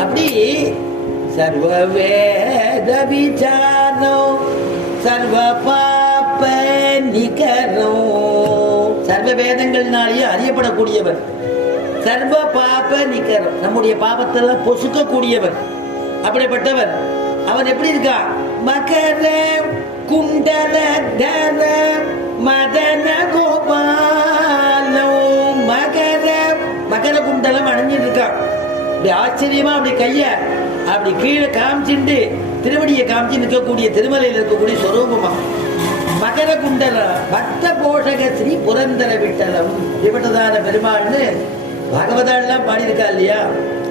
அப்படி சர்வ வேத விசாரம் சர்வ பாப்ப நிகரம் சர்வ வேதங்கள்னாலேயே அறியப்படக்கூடியவர். சர்வ பாப நிகரம் நம்முடைய பாபத்தெல்லாம் பொசுக்கக்கூடியவர். அப்படிப்பட்டவர். அவன் எப்படி இருக்கான் மகர குண்டல தர மதன கோபாலம் மகர குண்டலம் அணிஞ்சிட்டு இருக்கான் அப்படி ஆச்சரியமா அப்படி கைய அப்படி கீழே காமிச்சுட்டு திருவடியை காமிச்சு நிற்கக்கூடிய திருமலையில் இருக்கக்கூடிய சொரூபமா. மகர குண்டல பக்த போஷக ஸ்ரீ புரந்தர விட்டலம். இப்படிதான பெருமாள்னு பாகவதாள்லாம் பாடியிருக்கா இல்லையா?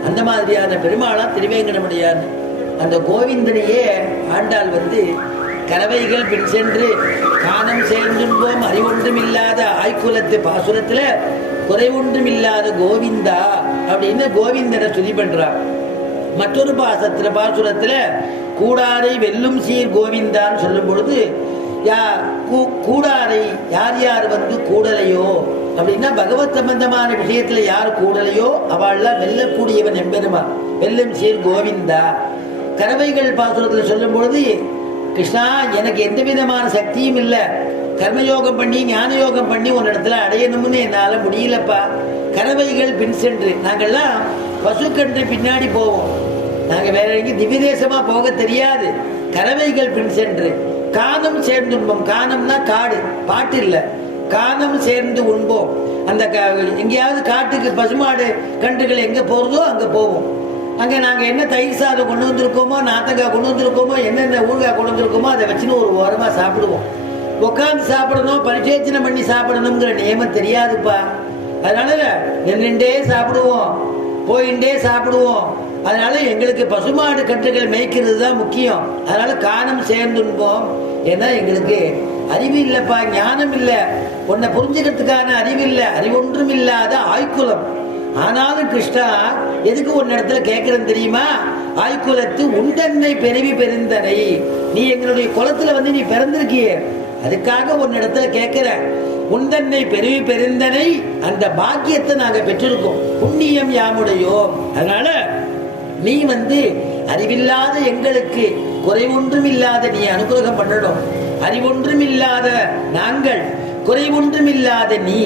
அந்த மாதிரியான பெருமாளா திருவேங்கடமுடியார். அந்த கோவிந்தனையே ஆண்டாள் வந்து கலவைகள் பின் சென்று காணம் சேர்ந்துன்போம் அறிவொன்றும் இல்லாத ஆய்குலத்து பாசுரத்துல குறைவொன்றும் இல்லாத கோவிந்தா அப்படின்னு கோவிந்தனை துதி பண்றான். மற்றொரு பாசத்துல பாசுரத்துல கூடாரை வெல்லும் சீர் கோவிந்தான்னு சொல்லும் பொழுது யா கூ- கூடாரை யார் யார் வந்து கூடலையோ அப்படின்னா பகவத் சம்பந்தமான விஷயத்துல யார் கூடலையோ அவள்லாம் வெல்லக்கூடியவன் எம்பெருமான். வெல்லும் சீர் கோவிந்தா. கறவைகள் பாசுரத்துல சொல்லும் பொழுது கிருஷ்ணா எனக்கு எந்த விதமான சக்தியும் இல்லை. கர்மயோகம் பண்ணி ஞான யோகம் பண்ணி ஒரு இடத்துல அடையணும்னு என்னால் முடியலப்பா. கறவைகள் பின் சென்று. நாங்கள்லாம் பசுக்கன்று பின்னாடி போவோம். நாங்கள் வேற எங்கேயும் திவ்ய போக தெரியாது. கறவைகள் பின் சென்று. கானம் சேர்ந்து உண்போம். கானம்னா காடு. பாட்டு இல்லை. கானம் சேர்ந்து உண்போம். அந்த எங்கேயாவது காட்டுக்கு பசுமாடு கன்றுகள் எங்கே போகிறதோ அங்கே போவோம். அங்கே நாங்கள் என்ன தயிர் சாதம் கொண்டு வந்திருக்கோமோ நாத்தங்காய் கொண்டு வந்திருக்கோமோ என்னென்ன ஊறுகாய் கொண்டு வந்திருக்கோமோ அதை வச்சுன்னு ஒரு ஓரமாக சாப்பிடுவோம். உட்காந்து சாப்பிடணும் பரிசேச்சனை பண்ணி சாப்பிடணுங்கிற நியமம் தெரியாதுப்பா. அதனால நின்றுண்டே சாப்பிடுவோம் போயிண்டே சாப்பிடுவோம். அதனால எங்களுக்கு பசுமாடு கன்றுகள் மேய்க்கிறது தான் முக்கியம். அதனால காணம் சேர்ந்துன்போம். ஏன்னா எங்களுக்கு அறிவு இல்லைப்பா ஞானம் இல்லை. உன்னை புரிஞ்சுக்கிறதுக்கான அறிவு இல்லை அறிவொன்றும் இல்லாத ஆய்குலம் ஆனாலும் கிருஷ்ணா எதுக்கு உன் இடத்துல கேட்கிறேன் தெரியுமா? ஆய்குலத்து உண்டன்மை பெருவி பெருந்தனை. நீ எங்களுடைய குளத்துல வந்து நீ பிறந்திருக்கிய. அதுக்காக உன்னிடத்துல கேட்கிறேன். உந்தன்னை பெருவி பெருந்தனை அந்த பாக்கியத்தை நாங்க பெற்றிருக்கோம். புண்ணியம் யாமுடையோ அதனால நீ வந்து அறிவில்லாத எங்களுக்கு குறைவொன்றும் இல்லாத நீ அனுகிரகம் பண்ணணும். அறிவொன்றும் இல்லாத நாங்கள் குறைவொன்றும் இல்லாத நீ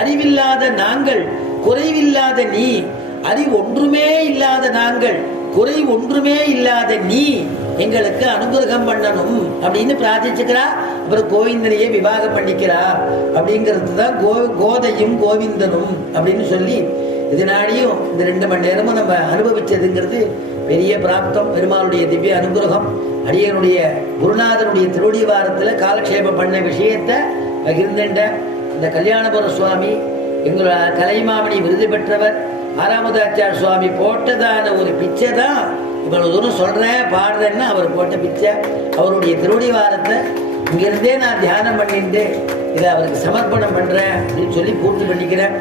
அறிவில்லாத நாங்கள் குறைவில்லாத நீ அறிவு ஒன்றுமே இல்லாத நாங்கள் குறை ஒன்றுமே இல்லாத நீ எங்களுக்கு அனுகிரகம் பண்ணணும் அப்படின்னு பிரார்த்திச்சுக்கிறா. அப்புறம் கோவிந்தனையே விவாகம் பண்ணிக்கிறா. அப்படிங்கிறது தான் கோ கோதையும் கோவிந்தனும் அப்படின்னு சொல்லி இதனாடியும் இந்த ரெண்டு மணி நேரமும் நம்ம அனுபவிச்சதுங்கிறது பெரிய பிராப்தம். பெருமாளுடைய திவ்ய அனுகிரகம் அடியனுடைய குருநாதனுடைய திருவடி வாரத்தில் காலக்ஷேபம் பண்ண விஷயத்தை பகிர்ந்துட்ட இந்த கல்யாணபுர சுவாமி எங்களோட கலைமாமணி விருது பெற்றவர் ஆறாமதாச்சார் சுவாமி போட்டதான ஒரு பிச்சை தான் இவ்வளவு தூரம் சொல்றேன் பாடுறேன்னா அவர் போட்ட பிச்சை அவருடைய திருவடி வாரத்தை இங்கிருந்தே நான் தியானம் பண்ணிட்டு இதை அவருக்கு சமர்ப்பணம் பண்றேன் அப்படின்னு சொல்லி பூர்த்தி பண்ணிக்கிறேன்.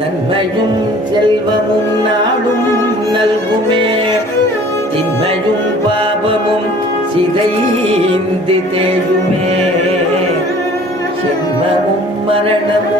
நன்மையும் செல்வமும் நாடும் நல்குமே. தின்மையும் பாபமும் சிதைந்து தேயுமே. செல்வமும் மரணமும்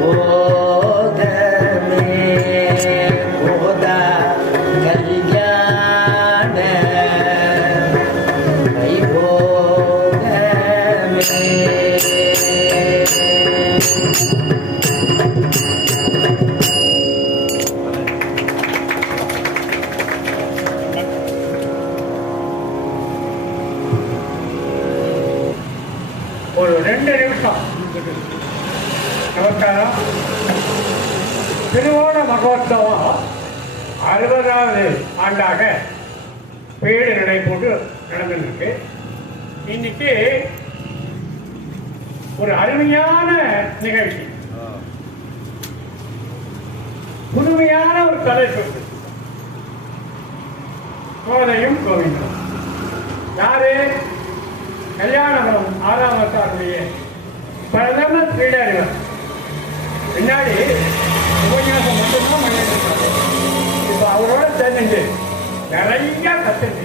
Oh திருவோண மகோத்சவம் அறுபதாவது ஆண்டாக பேடு நடை போட்டு நடந்துருக்கு இன்னைக்கு ஒரு அருமையான நிகழ்ச்சி. புதுமையான ஒரு தலைப்பு. கோதையும் கோவிந்தம் யாரு? கல்யாணபுரம் ஆறாம் வட்டாருடைய பிரதம பீடறிவர் பின்னாடி உபன்யாசம் மட்டும்தான் பண்ணிட்டு இருக்காரு இப்போ அவரோட சேர்ந்துட்டு நிறைய கத்துட்டு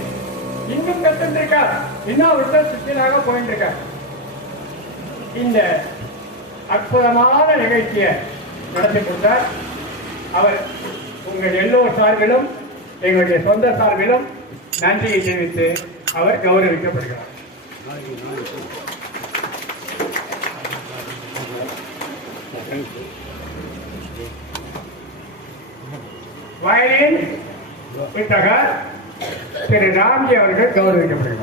இன்னும் கத்துட்டு இருக்கா இன்னும் அவர்கிட்ட சுற்றினாக போயிட்டு இருக்கா இந்த அற்புதமான நிகழ்ச்சியை நடத்தி கொடுத்தார். அவர் உங்கள் எல்லோர் சார்பிலும் எங்களுடைய சொந்த சார்பிலும் நன்றியை தெரிவித்து அவர் கௌரவிக்கப்படுகிறார். வயலின் வித்தகர் திரு ராம்ஜி அவர்கள் கௌரவிக்கப்படுகிறார்.